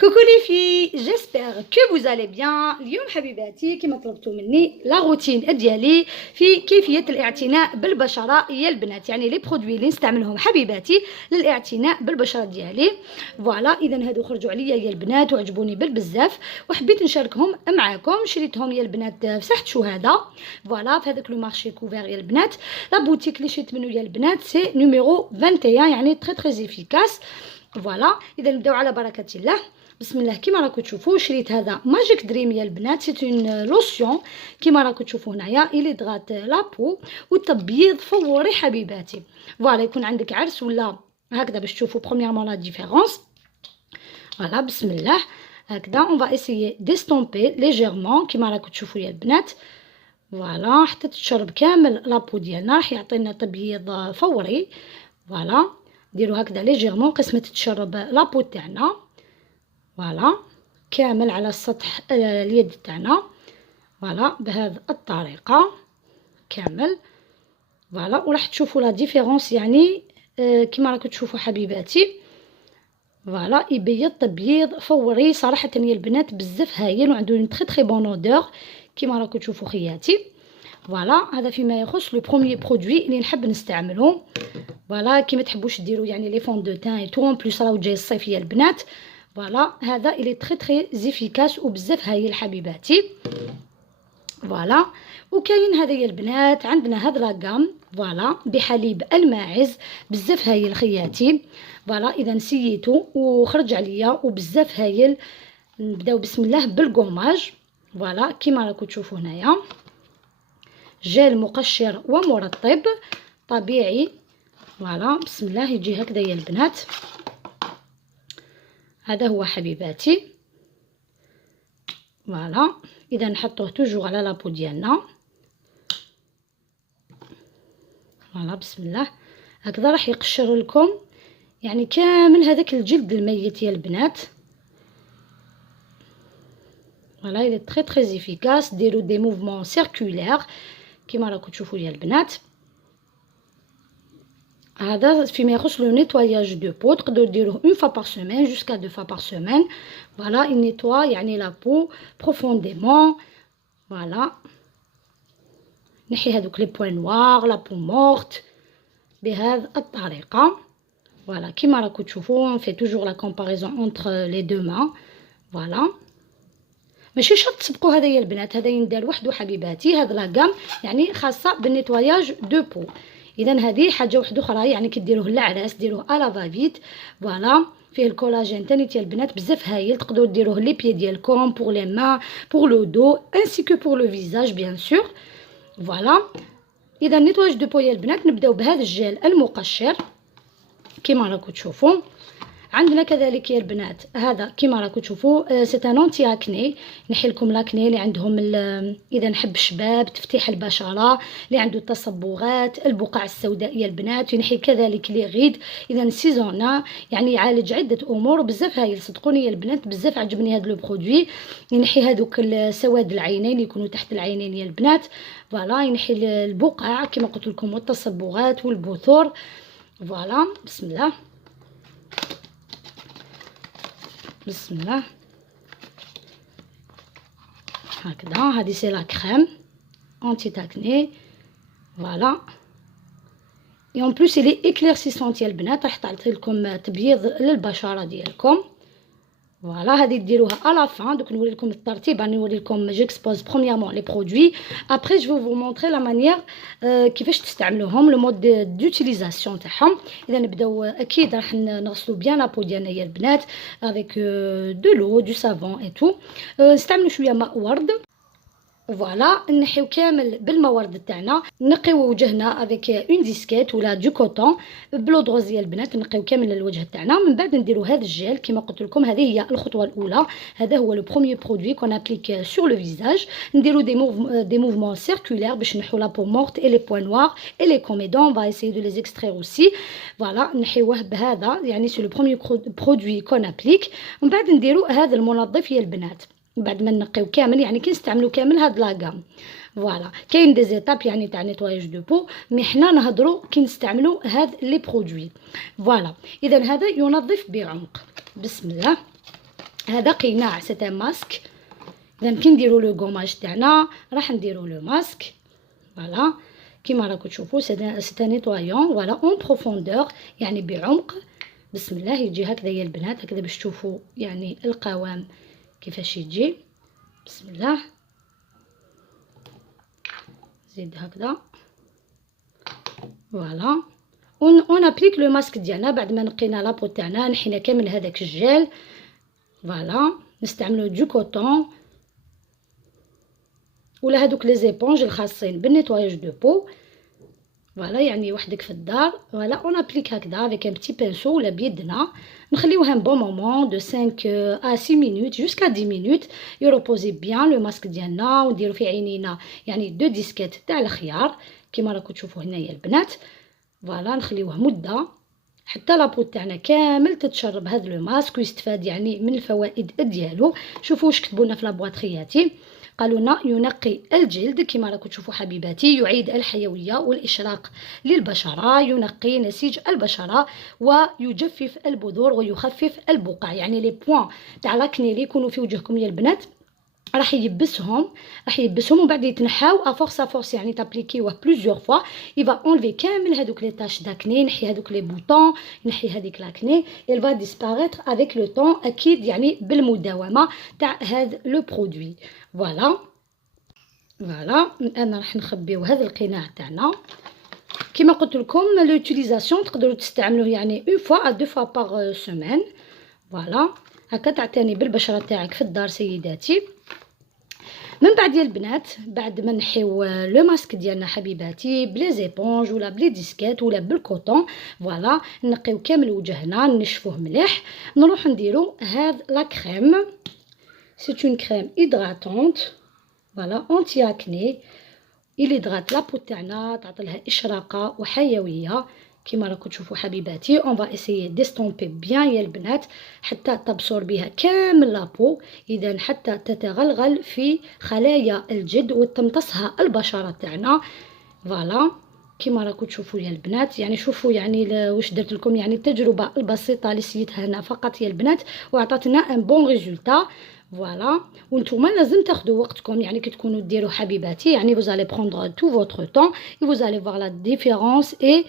Coucou les filles, j'espère que vous allez bien. اليوم حبيباتي كما طلبتوا مني لا روتين ديالي في كيفيه الاعتناء بالبشره يا البنات، يعني لي برودوي اللي نستعملهم حبيباتي للاعتناء بالبشره ديالي. فوالا اذا هادو خرجوا عليا يا البنات وعجبوني بالبزاف وحبيت نشاركهم معاكم. شريتهم يا البنات في ساحه شهاده، فوالا في هذاك لو مارشي كوفير يا البنات. لا بوتيك اللي شريت منه يا البنات سي نيميرو 21، يعني تري افيكاس. فوالا اذا نبداو على بركه الله. بسم الله. كيما راكم تشوفوا شريت هذا ماجيك دريم يا البنات، سي اون لوسيون كيما راكم تشوفوا هنايا الي دغات لابو وتبييض فوري حبيباتي. فوالا يكون عندك عرس ولا هكذا باش تشوفوا برومييرمون لا ديفيرونس. فوالا بسم الله هكذا اون فا اسيي ديستومبي ليجيرمون كيما راكم تشوفوا يا البنات. فوالا حتى تتشرب كامل لابو ديالنا، راح يعطينا تبييض فوري. فوالا ديروا هكذا ليجيرمون قسمه تتشرب لابو تاعنا. فوالا كامل على سطح اليد تاعنا، فوالا بهذه الطريقه كامل. فوالا وراح تشوفوا لا ديفيرونس، يعني كما راكم تشوفوا حبيباتي. فوالا يبيض تبييض فوري صراحه يا البنات بزاف هايل وعنده اون تري بون اودور كما راكم تشوفوا خياتي. فوالا هذا فيما يخص لو بروميير برودوي اللي نحب نستعمله. فوالا كيما تحبوش ديروا يعني لي فون دو تان اي تو، اون بليس راهو جاي الصيف يا البنات. فوالا هذا الي تري افيكاس وبزاف هايل حبيباتي. فوالا وكاين هذا يا البنات عندنا هذا لاكام فوالا بحليب الماعز بزاف هايل خياتي. فوالا اذا سيتو وخرج عليا وبزاف هايل. نبداو بسم الله بالكوماج. فوالا كيما راكم تشوفوا هنايا جيل مقشر ومرطب طبيعي. فوالا بسم الله يجي هكذا يا البنات. هذا هو حبيباتي. فوالا اذا نحطوه توجور على لابو ديالنا. فوالا بسم الله هكذا راح يقشر لكم يعني كامل هذاك الجلد الميت يا البنات. فوالا il est très efficace. ديروا دي موفمون سيركولير كيما راكم تشوفوا يا البنات. هذا فيما يخص لو نيتواياج دو بو، تقدروا ديروه اون فوا بار سيمين جوسكا دو فوا بار سيمين. فوالا ينيتوا يعني لا بو بروفونديمون. فوالا نحي هذوك لي بوين نوار لا بو مورت بهذه الطريقه. فوالا كيما راكم تشوفوا في توجور لا كومباريزون اونتر لي دو مان. فوالا ماشي شرط تسبقوا هذا يا البنات، هذا يندار وحده حبيباتي. هذا لاكام يعني خاصه بالنيتواياج دو بو. اذا هذه حاجه وحده اخرى يعني كديروه للعراس ديروه الا فافيت. فوالا فيه الكولاجين تاني يا البنات بزاف هايل، تقدروا ديروه لي بيي ديالكم بور لي مان بور لو دو انسي كو بور لو فيزاج بيان سور. فوالا اذا نيتواج دو بو يا البنات نبداو بهذا الجيل المقشر كيما راكم تشوفوا. عندنا كذلك يا البنات هذا كيما راكم تشوفوا سي ان انتي اكني، ينحي لكم لاكني اللي عندهم اذا نحب الشباب تفتيح البشره اللي عنده التصبغات البقع السوداء يا البنات. ينحي كذلك لي غيد اذا سيزونا يعني يعالج عده امور بزاف هايل. صدقوني يا البنات بزاف عجبني هذا لو برودوي. ينحي هذوك سواد العينين اللي يكونوا تحت العينين يا البنات. فوالا ينحي البقع كما قلت لكم والتصبغات والبثور. فوالا بسم الله بسم الله هكذا. هذه سي لا كريم انتي تاكني. فوالا اي اون بلوس الي اكليرسيسونت يا البنات، راح تعطي لكم تبييض للبشره ديالكم. فوالا هذه ديروها الا فان. دوك نوري لكم الترتيب، راني نوري لكم جيكسبوز برومييرمون لي برودوي ابري جو فو مونطري لا مانيير كيفاش تستعملوهم لو مود دوتيليزاسيون تاعهم. اذا نبداو اكيد راح نغسلوا بيان لابو ديالنا يا البنات افيك دو لو دو سافون اي تو. نستعملوا شويه ماء ورد. فوالا نحيو كامل بالموارد تاعنا، نقيو وجهنا افيك اون ديسكيت ولا دو كوطون بلو دروز ديال البنات. نقيو كامل الوجه تاعنا، من بعد نديرو هذا الجيل كما قلت لكم. هذه هي الخطوه الاولى، هذا هو لو بروميير برودوي كون ابليك سور لو فيزاج. نديرو دي موفمون سيركولير باش نحو لا بو مورت اي لي بوين نوار اي لي كوميدون. فا اسيي دو لي اكسترير اوسي. فوالا نحيوه بهذا يعني سي لو بروميير برودوي كون ابليك. من بعد نديرو هذا المنظف يا البنات بعد ما نقيو كامل، يعني كي نستعملوا كامل هاد لاكام. فوالا كاين دي زيتاب يعني تاع نيتواياج دو بو، مي حنا نهضروا كي نستعملوا هاد لي برودوي. فوالا اذا هذا ينظف بعمق. بسم الله هذا قناع سي ماسك. اذا كي نديرو لو غوماج تاعنا راح نديرو لو ماسك. فوالا كيما راكم تشوفوا سي نيتوايون فوالا اون بروفوندور يعني بعمق. بسم الله يجي هكذا البنات، هكذا باش تشوفوا يعني القوام كيفاش يجي. بسم الله زيد هكذا فوالا. اون ابليك لو ماسك ديالنا بعد ما نقينا لابو تاعنا، نحينا كامل هذاك الجيل. فوالا نستعملو دو كوطون ولا هادوك لي زيبونج الخاصين بالنيطواياج دو بو. فوالا يعني وحدك في الدار. فوالا اون ابليك هكذا افيك ان بتي بانسو ولا بيدنا، نخليوها ان بون مومون دو 5 ا 6 مينوت جوسكا 10 مينوت يروبوزي بيان لو ماسك ديالنا، ونديرو في عينينا يعني دو ديسكيت تاع الخيار كيما راكم تشوفوا هنايا البنات. فوالا نخليوه مده حتى لابو تاعنا كامل تتشرب هذا لو ماسك ويستفاد يعني من الفوائد ديالو. شوفوا واش كتبوا لنا في لابواطرياتي، قالوا لنا ينقي الجلد كما راكم تشوفوا حبيباتي، يعيد الحيويه والاشراق للبشره، ينقي نسيج البشره ويجفف البذور ويخفف البقع. يعني لي بوين تاع لاكني اللي يكونوا في وجهكم يا البنات راح يبسهم ومن بعد يتنحاو افورس يعني تابليكيوه بلوزيور فوا يبا اونليفي كامل هذوك لي تاش داكني، نحي هذوك لي بوطون، نحي هذيك لاكني، il va disparaître avec le temps اكيد يعني بالمداومه تاع هذا لو برودوي. فوالا انا راح نخبيو هذا القناع تاعنا كما قلت لكم. لوتيليزاسيون تقدروا تستعملوه يعني اون فوا ا دو فوا باغ سيمين. فوالا هكا تعتني بالبشره تاعك في الدار سيداتي. من بعد يا البنات بعد ما نحيو لو ماسك ديالنا حبيباتي بلي زيبونج ولا بلي ديسكيت ولا بالكوطون، فوالا نقيو كامل وجهنا نشفوه مليح، نروح نديرو هاد لا كريم. سي اون كريم هيدراتونت فوالا اونتي اكني، يليدغات لابو تاعنا، تعطيلها اشراقه وحيويه كيما راكم تشوفوا حبيباتي. اون فا اسيي ديستومبي بيان يا البنات حتى تبصر بها كامل لابو، اذا حتى تتغلغل في خلايا الجلد وتمتصها البشره تاعنا. فوالا كيما راكم تشوفوا يا البنات. يعني شوفوا يعني واش درت لكم، يعني التجربه البسيطه اللي سيتها هنا فقط يا البنات وعطاتنا ان بون ريزولتا. فوالا وانتوما لازم تاخذوا وقتكم يعني كي تكونوا ديروا حبيباتي، يعني vous allez prendre tout votre temps et vous allez voir la différence et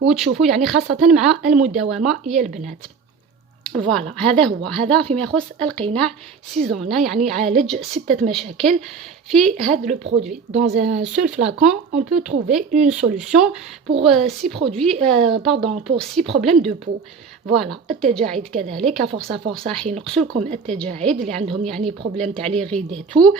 وتشوفوا يعني خاصه مع المداومه يا البنات. فوالا هذا فيما يخص القناع سيزونا، يعني يعالج 6 مشاكل في هذا لو برودوي. dans un seul flacon on peut trouver une solution pour 6 produits pour 6 problèmes de peau. فوالا التجاعيد كذلك فرصه راح ينقصوا لكم التجاعيد اللي عندهم يعني بروبليم تاع لي غيداتو.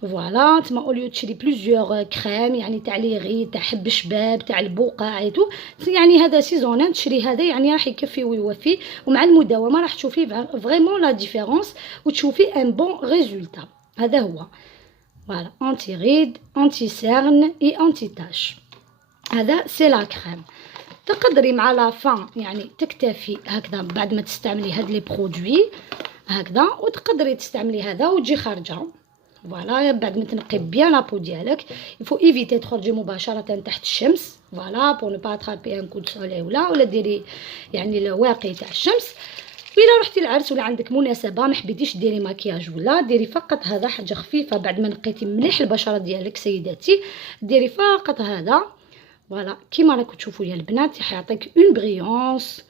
فوالا نتما اوليو تشري بلوزيور كريم يعني تاع لي غي تاع حب الشباب تاع البقع ايتو، يعني هذا سيزونان تشري هذا يعني راح يكفي ويوفي، ومع المداومه راح تشوفي فريمون لا ديفيرونس وتشوفي ان بون ريزولتا. هذا هو فوالا انتي ريد انتي سيرن اي انتي تاش. هذا سي لا كريم. تقدري مع لا فان يعني تكتفي هكذا بعد ما تستعملي هاد لي برودوي هكذا، وتقدري تستعملي هذا وتجي خارجه. فوالا بعد ما تنقي بيان لابو ديالك يفو ايفيتي تخرجي مباشره تحت الشمس. فوالا بور نو با اترابي ان كو دو سولي ولا ديري يعني الواقي تاع الشمس. الا رحتي العرس ولا عندك مناسبه ما حبيتيش ديري مكياج ولا ديري فقط هذا حاجه خفيفه بعد ما نقيتي مليح البشره ديالك سيداتي، ديري فقط هذا. فوالا كيما راكم تشوفوا يا البنات حيعطيك اون بريونس.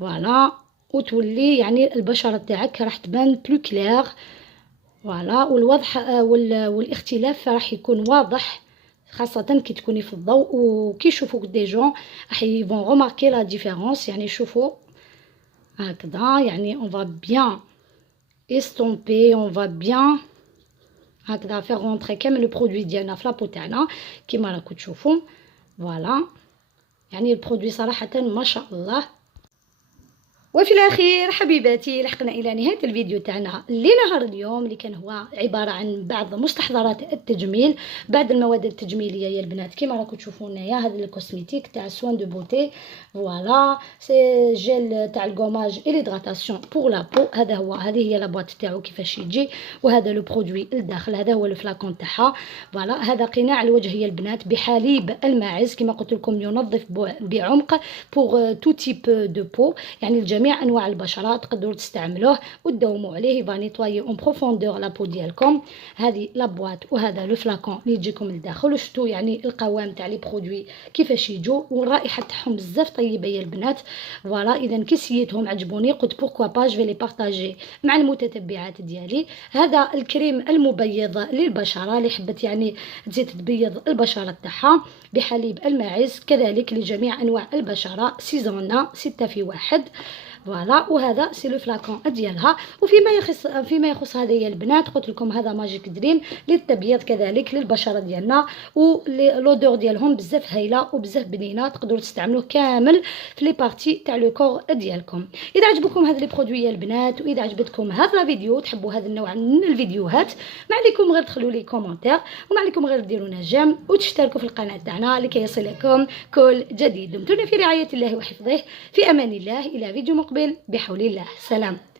فوالا وتولي يعني البشره تاعك راح تبان بلو كلير. فوالا والوضح والاختلاف راح يكون واضح خاصه كي تكوني في الضوء وكي يشوفوك دي جون راح يفون روماركي لا ديفيرونس. يعني شوفوا هكذا يعني اون فا بيان استومبي اون فا بيان هكذا فير رونطري كامل لو برودوي ديالنا في لابو تاعنا كيما راكم تشوفوا. فوالا يعني البرودوي صراحه ما شاء الله. وفي الاخير حبيباتي لحقنا الى نهايه الفيديو تاعنا لنهار اليوم اللي كان هو عباره عن بعض مستحضرات التجميل، بعض المواد التجميليه يا البنات كيما راكم تشوفوا هنايا. هذا الكوسميتيك تاع سوان دو بوتي فوالا سي جيل تاع الغوماج اي ليدغاتاسيون بور لا بو. هذا هو هذه هي لابواط تاعو كيفاش يجي، وهذا لو برودوي الداخل هذا هو الفلاكون تاعها. فوالا هذا قناع الوجه يا البنات بحليب الماعز كيما قلت لكم، ينظف بعمق بور تو تيب دو بو يعني الجميع لجميع انواع البشره، تقدروا تستعملوه وتداوموا عليه. يبقى نيطوايي اون بروفوندور لابو ديالكم. هذه لابواط وهذا لو فلاكون اللي يجيكم للداخل. وشفتوا يعني القوام تاع لي برودوي كيفاش يجوا، والرائحه تاعهم بزاف طيبه يا البنات. فوالا اذا كي سيتهم عجبوني قلت بوركوا با جو لي بارطاجي مع المتتبعات ديالي. هذا الكريم المبيض للبشره اللي حبت يعني تزيد تبيض البشره تاعها بحليب الماعز، كذلك لجميع انواع البشره، سيزونا 6 في 1. فوالا وهذا سي لو فلاكون ديالها. فيما يخص هذا يا البنات قلت لكم هذا ماجيك دريم للتبييض كذلك للبشره ديالنا، ولودور ديالهم بزاف هايله وبزاف بنينه، تقدروا تستعملوه كامل في لي بارتي تاع لو كور ديالكم. اذا عجبكم هذا لي برودوي يا البنات، واذا عجبتكم هذا الفيديو تحبوا هذا النوع من الفيديوهات، ما عليكم غير تخلوا لي كومونتير، وما عليكم غير ديروا لنا جيم وتشتركوا في القناه تاعنا لكي يصلكم كل جديد. دمتم في رعايه الله وحفظه، في امان الله، الى فيديو مقبل بحول الله. سلام.